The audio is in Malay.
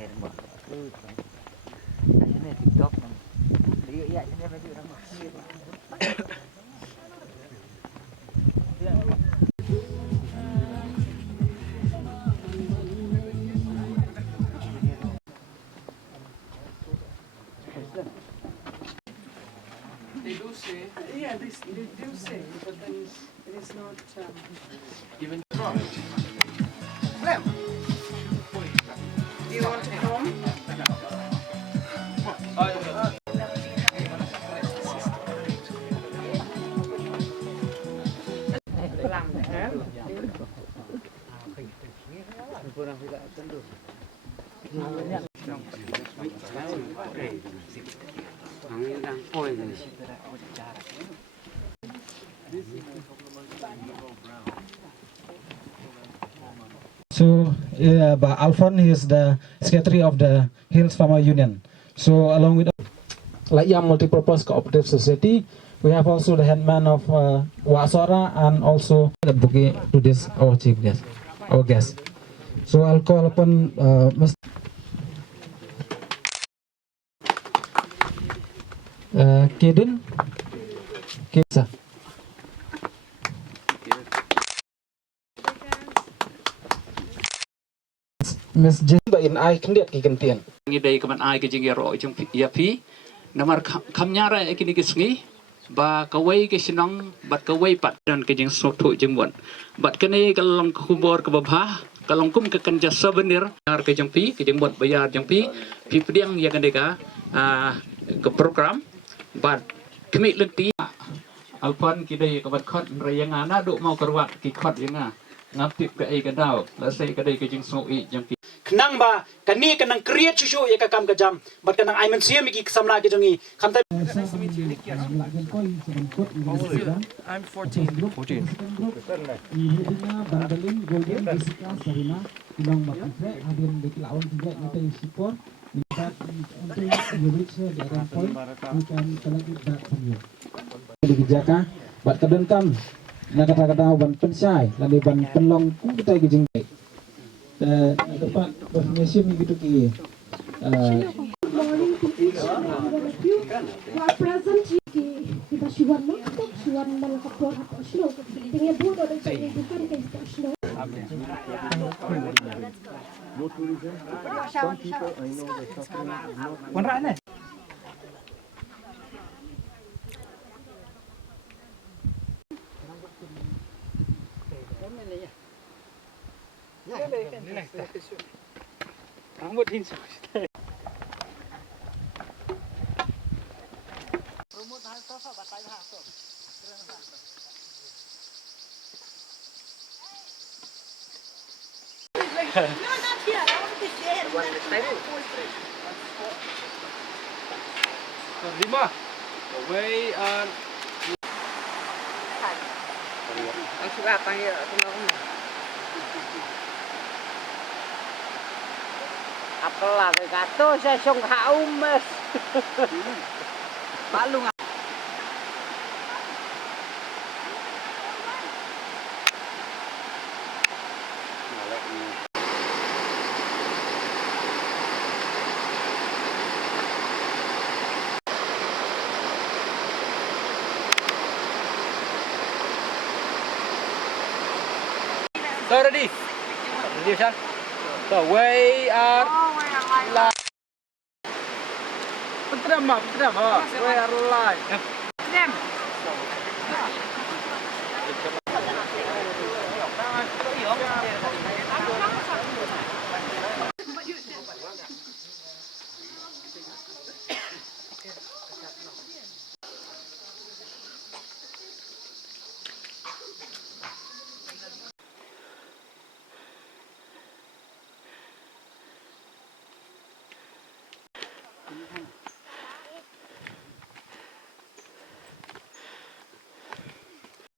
They do say. Yeah, they do say, but then it is not Even Clem, do you want to come? So, Alphon is the secretary of the Hills Farmer Union. So, along with Layam Multipurpose Cooperative Society, we have also the headman of Wasora and also the bouquet to this our chief guest, our guest. So, I'll call upon Mr. Kedun Kesa. Miss Jimba in I can get Kigantian. day kaman ay kajing yaro jung yapi namar kamnyara ekini kisngi ba kawai ke sinong bat kawai pat dan kajing soto jengwon bat kene kalong kubor ke babah kalong kum ke kanja souvenir ar kajing pi kajing bot bayar jeng pi pediang ya kandeka ke program bat kemi lenti alpon kidai kabat khot rayanga na do mau kerwat ki khot yanga ngapip ke ai kadau la sei kadai kajing soi jeng pi Kenang ba kani kanang create chuchu ya kakam kajam but kanang I men siam ki samla ke jongi khamta I'm 14. Dijaka bat kadengkam na kata-kata ban pensai lani ban penlong ku kita gijing dapat informasi begitu ki Good morning to each and every one of you who are present here. Kita syukur makhluk syukur melakapur atau syukur dengan bodoh dan saya bukan kita syukur. No, not here. I want this there. Lima away on Ang suka panggil aku. Apalah kata saya song haumes. Balung. So ready. Ready, Shan. So we are live. Petrem, we are live. Them.